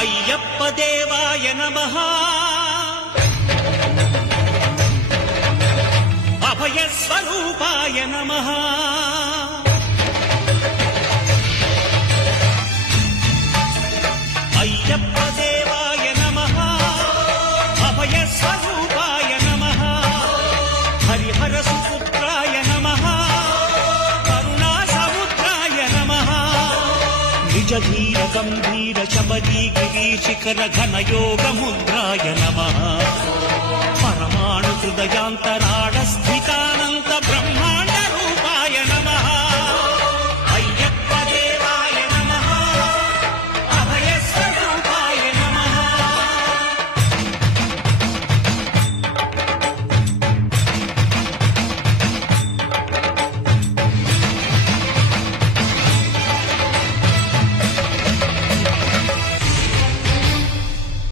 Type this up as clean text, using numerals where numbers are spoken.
అయ్యప్ప దేవాయ నమః అభయ స్వరూపాయ నమః అయ్యప్ప దేవాయ నమః అభయ స్వరూపాయ నమః హరిహర సుపుత్రాయ నమః కరుణా సముద్రాయ నమః నిజ ధీర గంభీర శబరీ గిరి శిఖర ఘన యోగ ముద్రాయ నమః పరమాణు హృదయాంతరాళ స్థితానంత బ్రహ్మ